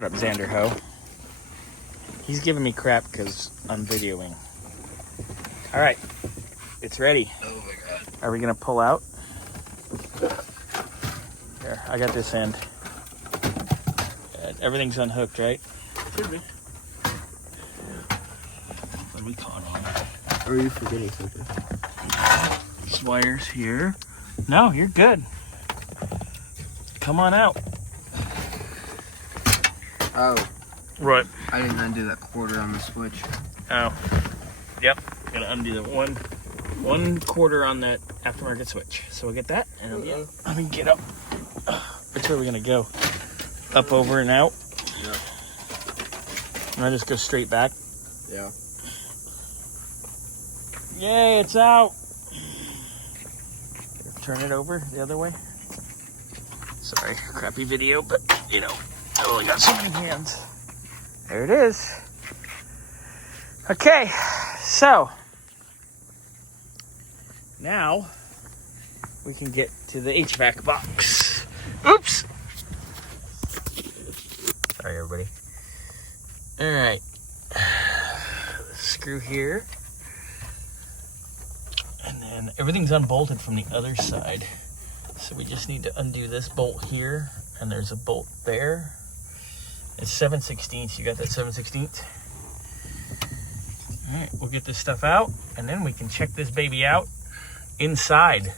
What up, Xander Ho? He's giving me crap because I'm videoing. All right, it's ready. Oh my god. Are we gonna pull out? Here, I got this end. Everything's unhooked, right? Should be. What are we caught on? Or are you forgetting something? These wires here. No, you're good. Come on out. Oh. Right. I didn't undo that quarter on the switch. Oh. Yep. Gotta undo the one quarter on that aftermarket switch. So we'll get that. And let me get up. Which way are we gonna go? Up, over, and out? Yeah. And I just go straight back? Yeah. Yay, it's out. Turn it over the other way. Sorry, crappy video, but you know, I only got so many hands. There it is. Okay, so now we can get to the HVAC box. Oops. Sorry, everybody. All right. Screw here. And then everything's unbolted from the other side. So we just need to undo this bolt here. And there's a bolt there. It's 7/16. You got that 7/16? All right, we'll get this stuff out. And then we can check this baby out inside.